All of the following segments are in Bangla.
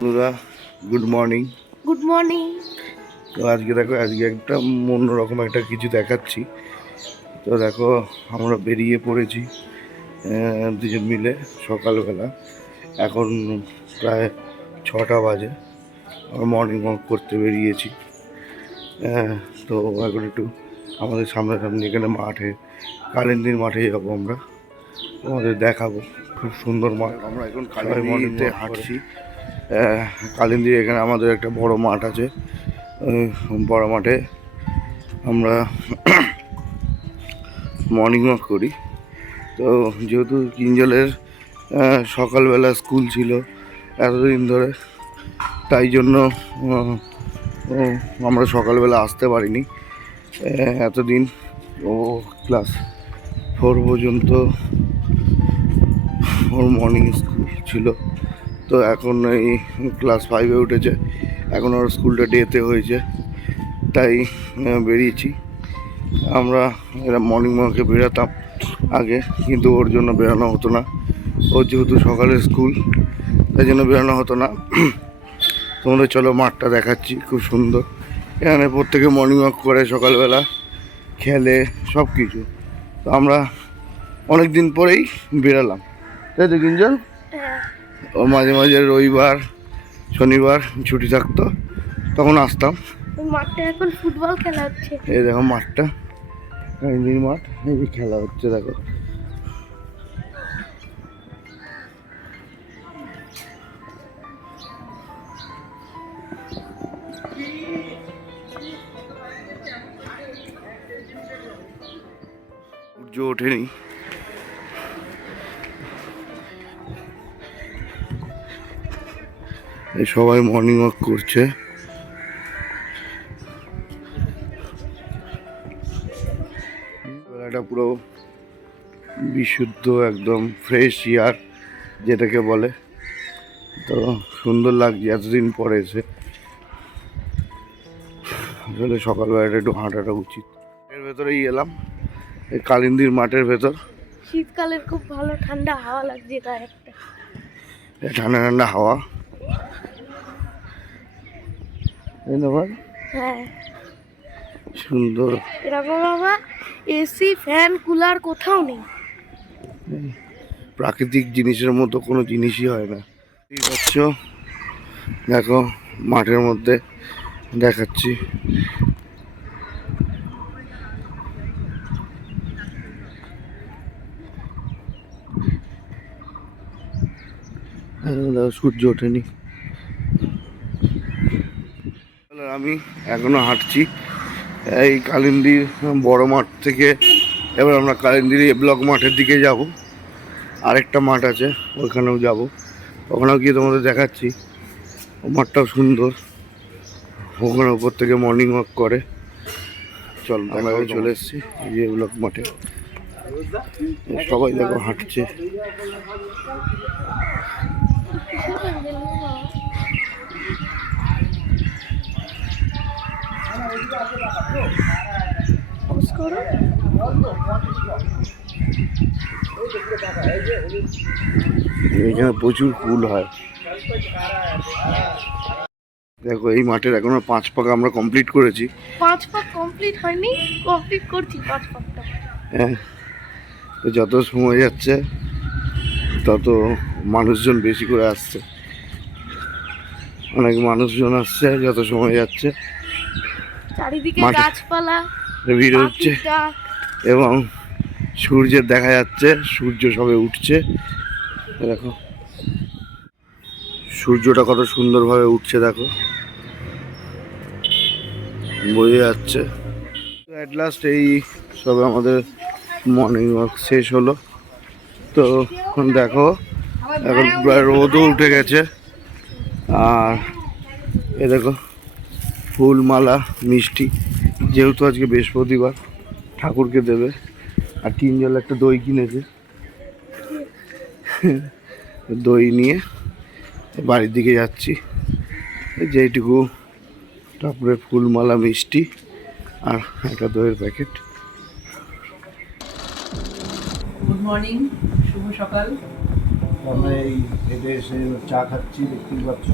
বন্ধুরা, গুড মর্নিং। Good morning. তো আজকে দেখো, আজকে একটা অন্যরকম একটা কিছু দেখাচ্ছি। তো দেখো, আমরা বেরিয়ে পড়েছি দুজন মিলে সকালবেলা। এখন প্রায় 6টা বাজে। আমরা মর্নিং ওয়াক করতে বেরিয়েছি। তো এখন একটু আমাদের সামনাসামনি এখানে মাঠে, কালিন্দির মাঠে যাবো আমরা, তোমাদের দেখাবো। খুব সুন্দর মাঠ। আমরা এখন কালিন্দিতে হাঁটছি। কালিন্দির এখানে আমাদের একটা বড় মাঠ আছে। বড় মাঠে আমরা মর্নিং ওয়াক করি। তো যেহেতু কিঞ্জলের সকালবেলা স্কুল ছিল এতদিন ধরে, তাই জন্য আমরা সকালবেলা আসতে পারিনি এতদিন। ও ক্লাস 4 পর্যন্ত ওর মর্নিং স্কুল ছিল। তো এখন এই ক্লাস 5-এ উঠেছে, এখন ওর স্কুলটা ডেতে হয়েছে, তাই বেরিয়েছি আমরা। এরা মর্নিং ওয়াকে বেরোতাম আগে, কিন্তু ওর জন্য বেরোনো হতো না। ওর যেহেতু সকালের স্কুল, তাই জন্য বেরোনো হতো না। তোমাদের চলো মাঠটা দেখাচ্ছি, খুব সুন্দর। এখানে প্রত্যেকে মর্নিং ওয়াক করে, সকালবেলা খেলে, সব কিছু। তো আমরা অনেক দিন পরেই বেরোলাম, তাই তো কিঞ্জল? ও মাঝে মাঝে রবিবার শনিবার ছুটি থাকতো, তখন আসতাম। মাঠে এখন ফুটবল খেলা হচ্ছে। এই দেখো মাঠটা, কালিন্দির মাঠ, এই যে খেলা হচ্ছে দেখো। সূর্য ওঠেনি, এই সবাই মর্নিং ওয়াক করছে। বেলাটা পুরো বিশুদ্ধ, একদম ফ্রেশ এয়ার যেটাকে বলে। তো সুন্দর লাগছে এতদিন পরে এসে। আসলে সকালবেলাটা একটু হাঁটাটা উচিত। এর ভেতরেই এলাম, এই কালিন্দির মাঠের ভেতর। শীতকালের খুব ভালো ঠান্ডা হাওয়া লাগছে, তাই একটা ঠান্ডা ঠান্ডা হাওয়া। এই না ভাই, হ্যাঁ সুন্দর। এরকম বাবা এসি ফ্যান কুলার কোথাও নেই। প্রাকৃতিক জিনিসের মতো কোনো জিনিসই হয় না। ঠিক আছে, দেখো মাঠের মধ্যে দেখাচ্ছি। সূর্য ওঠেনি। আমি এখনো হাঁটছি এই কালিন্দির বড় মাঠ থেকে। এবার আমরা কালিন্দির এ ব্লক মাঠের দিকে যাব। আরেকটা মাঠ আছে, ওইখানেও যাব। ওখানেও গিয়ে তোমাদের দেখাচ্ছি। ও মাঠটাও সুন্দর, ওখানে উপর থেকে মর্নিং ওয়াক করে। চল, আমরা চলে এসেছি এই যে ব্লক মাঠে। সবাই দেখো হাঁটছে। এখানে প্রচুর ফুল হয়। দেখো এই মাঠের এখনো 5 পাক আমরা কমপ্লিট করেছি। 5 পাক কমপ্লিট হয়নি, কমপ্লিট করছি 5 পাকটা। হ্যাঁ, তো যত সময় যাচ্ছে তত মানুষজন বেশি করে আসছে। অনেক মানুষজন আসছে যত সময় যাচ্ছে। চারিদিকে মাঠে গাছপালা, ভিড় হচ্ছে এবং সূর্যের দেখা যাচ্ছে, সূর্য সবে উঠছে। দেখো সূর্যটা কত সুন্দরভাবে উঠছে, দেখো বোঝা যাচ্ছে। অ্যাট লাস্ট এই সবে আমাদের মর্নিং ওয়াক শেষ হলো। তো এখন দেখো, এখন প্রায় রোদও উঠে গেছে। আর এ দেখো ফুল, মালা, মিষ্টি, যেহেতু আজকে বৃহস্পতিবার ঠাকুরকে দেবে। আর কিঞ্জল একটা দই কিনেছে, দই নিয়ে বাড়ির দিকে যাচ্ছি। যেইটুকু, তারপরে ফুল, মালা, মিষ্টি আর একটা দইয়ের প্যাকেট। গুড মর্নিং, শুভ সকাল। আমরা এই হেঁটে এসে চা খাচ্ছি, দেখতেই পাচ্ছ,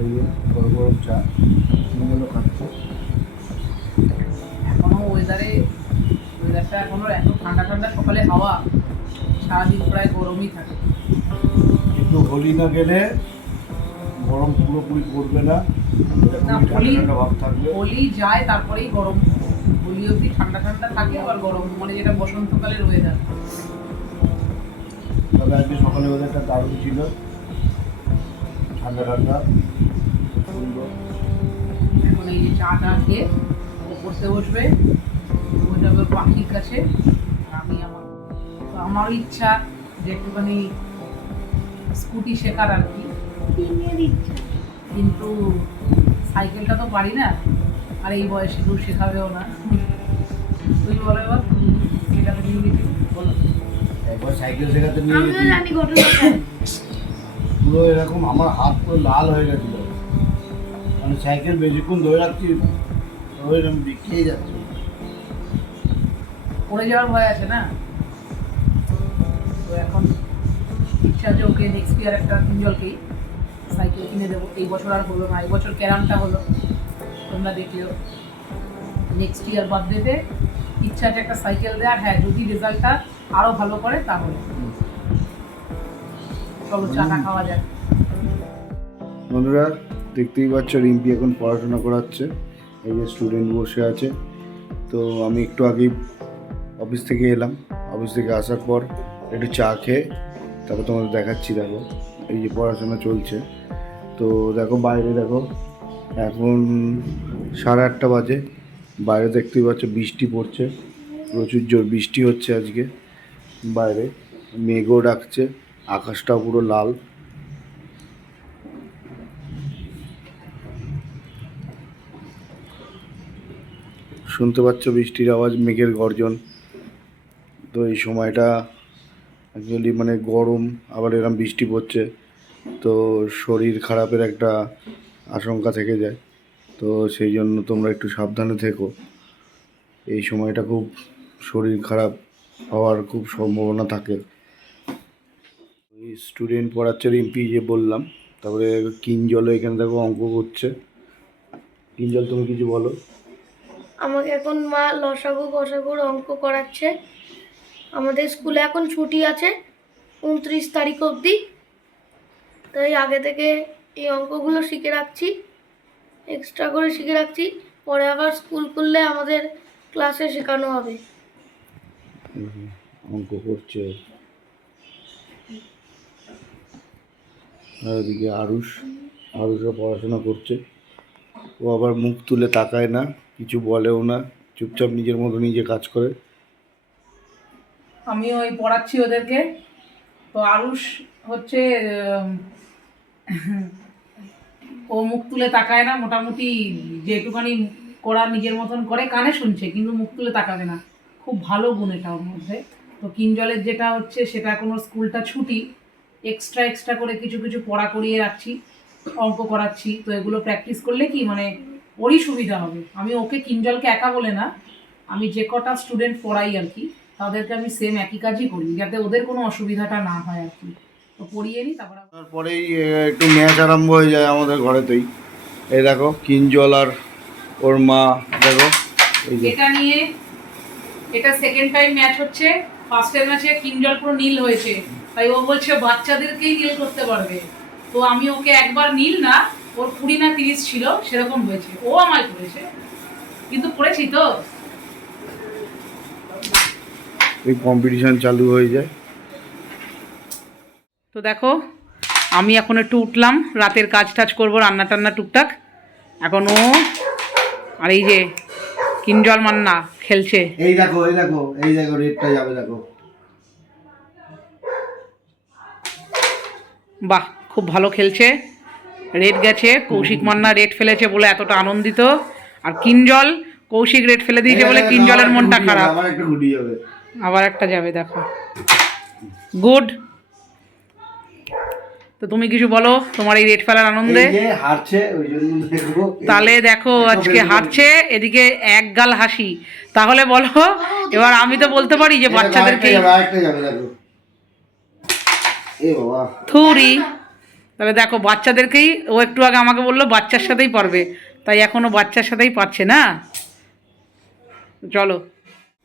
এই যে গরম গরম চা তিনজনও খাচ্ছে। এখনো ওয়েদারটা এখনো এত ঠান্ডা ঠান্ডা, সকালে হাওয়া, সারাদিন প্রায় গরমই থাকে। কিন্তু হোলি না গেলে গরম পুরোপুরি পড়বে না, না, ঠান্ডা ঠান্ডা ভাব থাকবে। হোলি যায় তারপরেই গরম, হোলি অবধি ঠান্ডা ঠান্ডা থাকে আবার গরম, মানে যেটা বসন্তকালের ওয়েদার। তবে আজকে সকালে ওয়েদারটা দারুণ ছিল, ঠান্ডা ঠান্ডা, সুন্দর। এখন এই যে চাটা খেয়ে ও পড়তে বসবে, ও যাবে পাখির কাছে, আর আমি তো আমারও ইচ্ছা যে একটুখানি স্কুটি শেখার আর কি, দিনের ইচ্ছা। কিন্তু সাইকেলটা তো পারি না, আর এই বয়সে কেউ শেখাবেও না। তুই বলো এবার, তুমি শেখাতে নিয়ে গেছি, বলো। একবার সাইকেল শেখাতে নিয়ে আমিও গেছি, জানি ঘটনাটা। পুরো এরকম আমার হাত পুরো লাল হয়ে গেছিল, মানে সাইকেল বেশিক্ষণ ধরে রাখছি ওই এরকম বিকিয়ে যাচ্ছে। পড়ে যাওয়ার ভয় আছে না, তো এখন ইচ্ছা আছে ওকে নেক্সট ইয়ার একটা কিঞ্জলকেই সাইকেল কিনে দেবো। এই বছর আর হলো না, এই বছর ক্যারামটা হলো, তোমরা দেখলেও। নেক্সট ইয়ার বার্থডেতে ইচ্ছা আছে একটা সাইকেল দেওয়ার। হ্যাঁ, যদি রেজাল্টটা আরও ভালো করে তাহলে। চলো চাটা খাওয়া যাক। বন্ধুরা দেখতেই পাচ্ছ রিম্পি এখন পড়াশোনা করাচ্ছে, এই যে স্টুডেন্ট বসে আছে। তো আমি একটু আগেই অফিস থেকে এলাম, অফিস থেকে আসার পর একটু চা খেয়ে তারপর তোমাদের দেখাচ্ছি। দেখো এই যে পড়াশোনা চলছে। তো দেখো বাইরে দেখো, এখন 8:30 বাজে, বাইরে দেখতেই পাচ্ছ বৃষ্টি পড়ছে, প্রচুর জোর বৃষ্টি হচ্ছে আজকে বাইরে, মেঘও ডাকছে, আকাশটাও পুরো লাল। শুনতে পাচ্ছ বৃষ্টির আওয়াজ, মেঘের গর্জন। তো এই সময়টা অ্যাকচুয়ালি মানে গরম, আবার এরকম বৃষ্টি পড়ছে, তো শরীর খারাপের একটা আশঙ্কা থেকে যায়। তো সেই জন্য তোমরা একটু সাবধানে থেকো, এই সময়টা খুব শরীর খারাপ হওয়ার খুব সম্ভাবনা থাকে। স্টুডেন্ট পড়াচ্ছে রিম্পি, যে বললাম। তারপরে কিঞ্জলও এখানে দেখো অঙ্ক করছে। কিঞ্জল তুমি কিছু বলো। আমাকে এখন মা লসাগু গসাগুর অঙ্ক করাচ্ছে। আমাদের স্কুলে এখন ছুটি আছে 29 তারিখ অবধি, তাই আগে থেকে এই অঙ্কগুলো শিখে রাখছি, এক্সট্রা করে শিখে রাখছি। পরে আবার স্কুল খুললে আমাদের ক্লাসে শেখানো হবে। অঙ্ক করছে। আর ওদিকে আরুষও পড়াশোনা করছে। ও আবার মুখ তুলে তাকায় না, কিছু বলেও না, চুপচাপ নিজের মতো নিজে কাজ করে। আমিও ওই পড়াচ্ছি ওদেরকে। তো আরুষ হচ্ছে ও মুখ তুলে তাকায় না, মোটামুটি যেটুখানি করার নিজের মতন করে, কানে শুনছে কিন্তু মুখ তুলে তাকাবে না। খুব ভালো গুণ এটা ওর মধ্যে। তো কিঞ্জলের যেটা হচ্ছে, সেটা কোনো স্কুলটা ছুটি, এক্সট্রা করে কিছু কিছু পড়া করিয়ে রাখছি, অঙ্ক করাচ্ছি। তো এগুলো প্র্যাকটিস করলে কি মানে ওরই সুবিধা হবে। আমি ওকে কিঞ্জলকে একা বলে না, আমি যে কটা স্টুডেন্ট পড়াই আর কি, তাদেরকে আমি সেম একই কাজই করি, যাতে ওদের কোনো অসুবিধাটা না হয় আর কি। তো পড়িয়ে নিই, তারপরেই একটু ম্যাচ আরম্ভ হয়ে যায় আমাদের ঘরেতেই। এই দেখো কিঞ্জল আর ওর মা, দেখো এই যে এটা নিয়ে, এটা সেকেন্ড টাইম ম্যাচ হচ্ছে। ফার্স্টের ম্যাচে কিঞ্জল পুরো নীল হয়েছে, তাই ও বলছে বাচ্চাদেরকেই নীল করতে পারবে। তো আমি ওকে একবার নীল না, ওর 20 না 30 ছিল সেরকম হয়েছে, ও আমায় করেছে, কিন্তু করেছি তো। এই কম্পিটিশন চালু হয়ে যায়। তো দেখো আমি এখন একটু উঠলাম, রাতের কাজ টাজ করবো, রান্না টান্না টুকটাক। এখন ও আর এই যে কিঞ্জল মান্না খেলছে। এই দেখো রেডটা যাবে, দেখো। বাহ, খুব ভালো খেলছে, রেড গেছে। কৌশিক মান্না রেড ফেলেছে বলে এতটা আনন্দিত, আর কিঞ্জল কৌশিক রেড ফেলে দিয়েছে বলে কিঞ্জলের মনটা খারাপ। আবার একটা যাবে, দেখো। গুড। তো তুমি কিছু বলো তোমার এই রেড ফেলার আনন্দে। হারছে ওই জন্য দেখো, তাহলে দেখো আজকে হারছে, এদিকে এক গাল হাসি। তাহলে বলো এবার, আমি তো বলতে পারি যে বাচ্চাদেরকে। এ বাবা, থুরি। তাহলে দেখো বাচ্চাদেরকেই, ও একটু আগে আমাকে বললো বাচ্চার সাথেই পারবে, তাই এখনও বাচ্চার সাথেই পারছে না। চলো,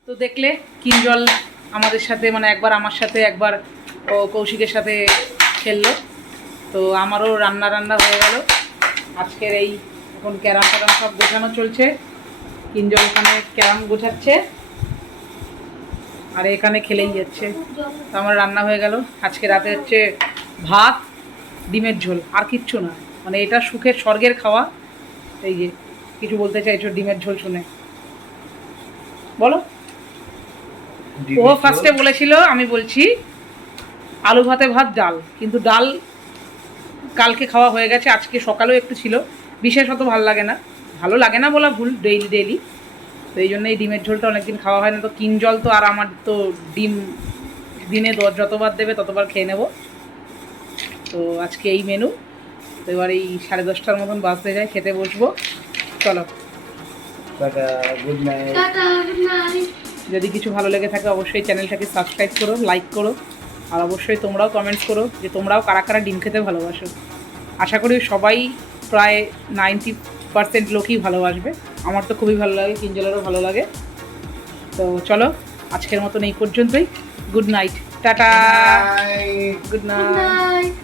তো দেখলে কিঞ্জল আমাদের সাথে, মানে একবার আমার সাথে একবার ও কৌশিকের সাথে খেললো। তো আমারও রান্না হয়ে গেল আজকের। এই এখন ক্যারাম ট্যারাম সব গোছানো চলছে, কিঞ্জল এখানে ক্যারাম গোছাচ্ছে আর এখানে খেলেই যাচ্ছে। তো আমার রান্না হয়ে গেল। আজকে রাতে হচ্ছে ভাত, ডিমের ঝোল, আর কিচ্ছু না। মানে এটা সুখের স্বর্গের খাওয়া। এই যে কিছু বলতে চাইছো ডিমের ঝোল শুনে, বলো। ও ফার্স্টে বলেছিল, আমি বলছি আলু ভাতে ভাত ডাল, কিন্তু ডাল কালকে খাওয়া হয়ে গেছে, আজকে সকালেও একটু ছিল, বিশেষ অত ভালো লাগে না বলা ভুল, ডেইলি। তো এই জন্য এই ডিমের ঝোলটা অনেকদিন খাওয়া হয় না। তো কিঞ্জল তো আর আমার তো ডিম দিনে যতবার দেবে ততবার খেয়ে নেব। তো আজকে এই মেনু। তো এবার এই 10:30টার মতন বাজতে যায়, খেতে বসবো। চলো, tata, good night. Tata, good night. যদি কিছু ভালো লেগে থাকে অবশ্যই চ্যানেলটাকে সাবস্ক্রাইব করো, লাইক করো, আর অবশ্যই তোমরাও কমেন্টস করো যে তোমরাও কারা কারা ডিম খেতে ভালোবাসো। আশা করি সবাই, প্রায় 90% লোকই ভালোবাসবে। আমার তো খুবই ভালো লাগে, কিঞ্জলেরও ভালো লাগে। তো চলো, আজকের মতন এই পর্যন্তই। Good night, tata, good good night. Night.